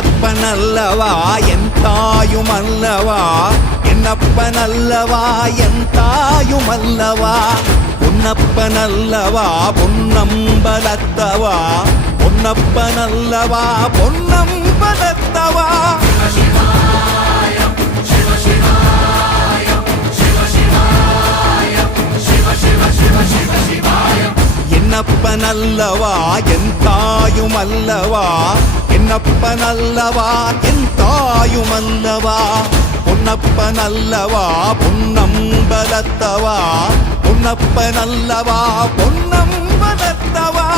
என்னப்பனல்லவா என் தாயுமல்லவா, என்னப்பனல்லவா என் தாயுமல்லவா, பொன்னப்பனல்லவா பொன்னம்பலத்தவா, பொன்னப்பனல்லவா பொன்னம்பலத்தவா. என்னப்பனல்லவா என் தாயுமல்லவா, என்னப்பனல்லவா என் தாயுமல்லவா, பொன்னப்பனல்லவா பொன்னம்பலத்தவா, பொன்னப்பனல்லவா பொன்னம்பலத்தவா.